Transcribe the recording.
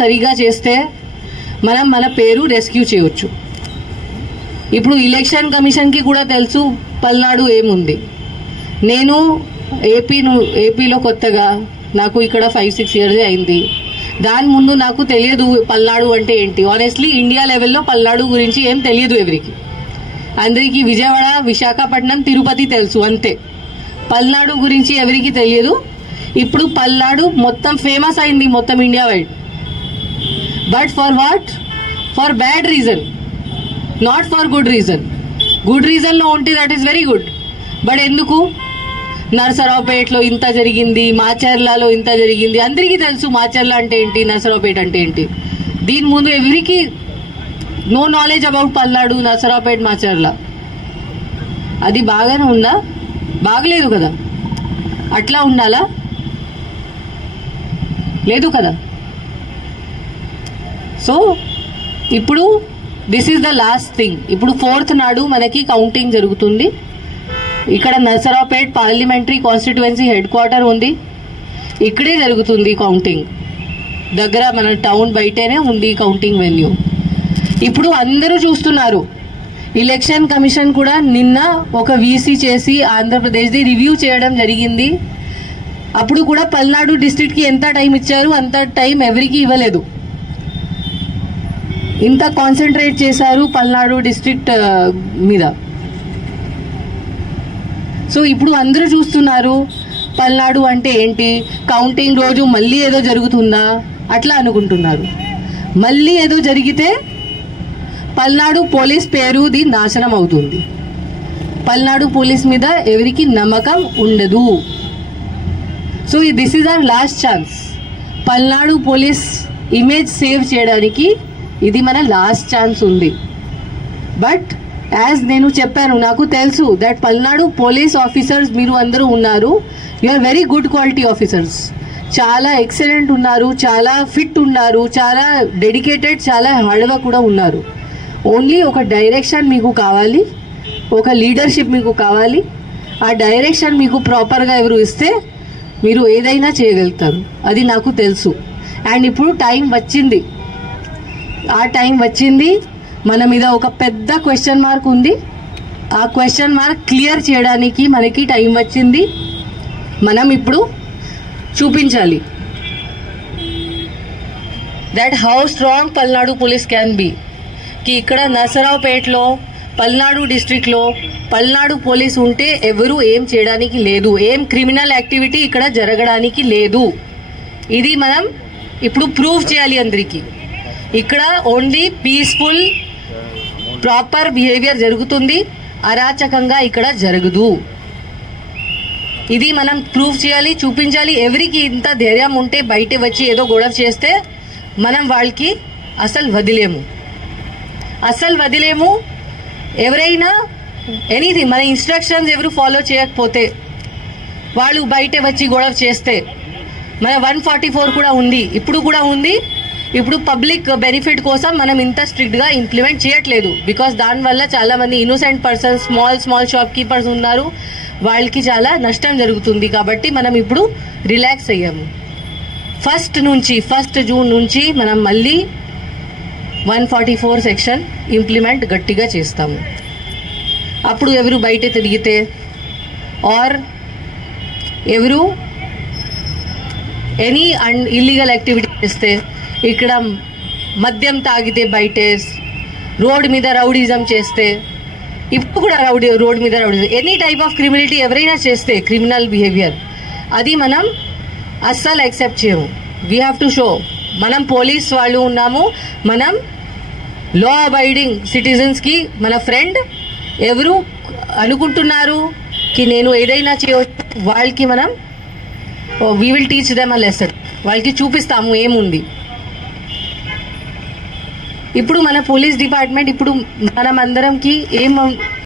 సరిగా చేస్తే మనం మన పేరు రెస్క్యూ చేయొచ్చు. ఇప్పుడు ఎలక్షన్ కమిషన్కి కూడా తెలుసు పల్నాడు ఏముంది. నేను ఏపీలో కొత్తగా, నాకు ఇక్కడ 5-6 years అయింది. దాని ముందు నాకు తెలియదు పల్నాడు అంటే ఏంటి. ఆనెస్ట్లీ ఇండియా లెవెల్లో పల్నాడు గురించి ఏం తెలియదు ఎవరికి. అందరికీ విజయవాడ, విశాఖపట్నం, తిరుపతి తెలుసు అంతే. పల్నాడు గురించి ఎవరికి తెలియదు. ఇప్పుడు పల్నాడు మొత్తం ఫేమస్ అయింది మొత్తం India wide. But for what? For bad reason, not for good reason. Good రీజన్లో ఉంటే that is very good. But ఎందుకు? నరసరావుపేటలో ఇంత జరిగింది, మాచర్లలో ఇంత జరిగింది. అందరికీ తెలుసు మాచర్ల అంటే ఏంటి, నరసరావుపేట అంటే ఏంటి. దీని ముందు ఎవరికి no knowledge about Palnadu, Narasaraopet, Macherla. అది బాగానే ఉందా? బాగలేదు కదా. అట్లా ఉండాలా? లేదు కదా. సో ఇప్పుడు this is the last thing. ఇప్పుడు 4th నాడు మనకి కౌంటింగ్ జరుగుతుంది. ఇక్కడ Narasaraopet parliamentary constituency head quarter ఉంది. ఇక్కడే జరుగుతుంది కౌంటింగ్. దగ్గర మన టౌన్ బయటనే ఉంది కౌంటింగ్ వెన్యూ. ఇప్పుడు అందరూ చూస్తున్నారు. ఎలక్షన్ కమిషన్ కూడా నిన్న ఒక వీసీ చేసి ఆంధ్రప్రదేశ్ది రివ్యూ చేయడం జరిగింది. అప్పుడు కూడా పల్నాడు డిస్ట్రిక్ట్కి ఎంత టైం ఇచ్చారు అంత టైం ఎవరికి ఇవ్వలేదు. ఇంత కాన్సన్ట్రేట్ చేశారు పల్నాడు డిస్ట్రిక్ట్ మీద. సో ఇప్పుడు అందరూ చూస్తున్నారు పల్నాడు అంటే ఏంటి, కౌంటింగ్ రోజు మళ్ళీ ఏదో జరుగుతుందా అట్లా అనుకుంటున్నారు. మళ్ళీ ఏదో జరిగితే పల్నాడు పోలీస్ పేరుది నాశనం అవుతుంది. పల్నాడు పోలీస్ మీద ఎవరికి నమ్మకం ఉండదు. So this is our last chance. Palnadu police image save చేయడానికి ఇది మన లాస్ట్ ఛాన్స్ ఉంది. బట్ యాజ్ నేను చెప్పాను, నాకు తెలుసు దట్ పల్నాడు పోలీస్ ఆఫీసర్స్ మీరు అందరూ ఉన్నారు. You are very good quality officers. చాలా ఎక్సలెంట్ ఉన్నారు, చాలా ఫిట్ ఉన్నారు, చాలా డెడికేటెడ్, చాలా హార్డ్ వర్క్ కూడా ఉన్నారు. ఓన్లీ ఒక డైరెక్షన్ మీకు కావాలి, ఒక లీడర్షిప్ మీకు కావాలి. ఆ డైరెక్షన్ మీకు ప్రాపర్గా ఎవరు ఇస్తే మీరు ఏదైనా చేయగలుగుతారు. అది నాకు తెలుసు. అండ్ ఇప్పుడు టైం వచ్చింది. ఆ టైం వచ్చింది. మన మీద ఒక పెద్ద క్వశ్చన్ మార్క్ ఉంది. ఆ క్వశ్చన్ మార్క్ క్లియర్ చేయడానికి మనకి టైం వచ్చింది. మనం ఇప్పుడు చూపించాలి that how strong Palnadu police can be. కి ఇక్కడ నరసరావుపేటలో, పల్నాడు డిస్ట్రిక్ట్లో పల్నాడు పోలీస్ ఉంటే ఎవరు ఏం చేయడానికి లేదు, ఏం క్రిమినల్ యాక్టివిటీ ఇక్కడ జరగడానికి లేదు. ఇది మనం ఇప్పుడు ప్రూవ్ చేయాలి అందరికీ. ఇక్కడ ఓన్లీ పీస్ఫుల్ ప్రాపర్ బిహేవియర్ జరుగుతుంది, అరాచకంగా ఇక్కడ జరగదు. ఇది మనం ప్రూవ్ చేయాలి, చూపించాలి. ఎవరికి ఇంత ధైర్యం ఉంటే బయట వచ్చి ఏదో గొడవ చేస్తే మనం వాళ్ళకి అసలు వదిలేము. ఎవరైనా ఎనీథింగ్ మన ఇన్స్ట్రక్షన్స్ ఎవరు ఫాలో చేయకపోతే, వాళ్ళు బయట వచ్చి గొడవ చేస్తే, మన 144 కూడా ఉంది, ఇప్పుడు కూడా ఉంది. ఇప్పుడు పబ్లిక్ బెనిఫిట్ కోసం మనం ఇంత స్ట్రిక్ట్గా ఇంప్లిమెంట్ చేయట్లేదు. బికాస్ దానివల్ల చాలా మంది innocent persons, small shop keepers ఉన్నారు, వాళ్ళకి చాలా నష్టం జరుగుతుంది. కాబట్టి మనం ఇప్పుడు రిలాక్స్ అయ్యాము. 1 జూన్ నుంచి మనం మళ్ళీ 144 సెక్షన్ ఇంప్లిమెంట్ గట్టిగా చేస్తాము. అప్పుడు ఎవరు బయట తిరిగితే ఆర్ ఎవరు ఎనీ ఇల్లీగల్ యాక్టివిటీ చేస్తే, ఇక్కడ మద్యం తాగితే బయటే, రోడ్ మీద రౌడీజం చేస్తే, ఇప్పుడు కూడా రోడ్ మీద rowdyism, any type of criminality ఎవరైనా చేస్తే, క్రిమినల్ బిహేవియర్, అది మనం అస్సలు యాక్సెప్ట్ చేయము. వీ హ్యావ్ టు షో మనం పోలీస్ వాళ్ళు ఉన్నాము, మనం లా అబైడింగ్ సిటిజన్స్కి మన ఫ్రెండ్. ఎవరు అనుకుంటున్నారు కి నేను ఏదైనా చేయవచ్చు, వాళ్ళకి మనం we will teach them a lesson. వాళ్ళకి చూపిస్తాము ఏముంది. ఇప్పుడు మన పోలీస్ డిపార్ట్మెంట్ ఇప్పుడు మనం అందరంకి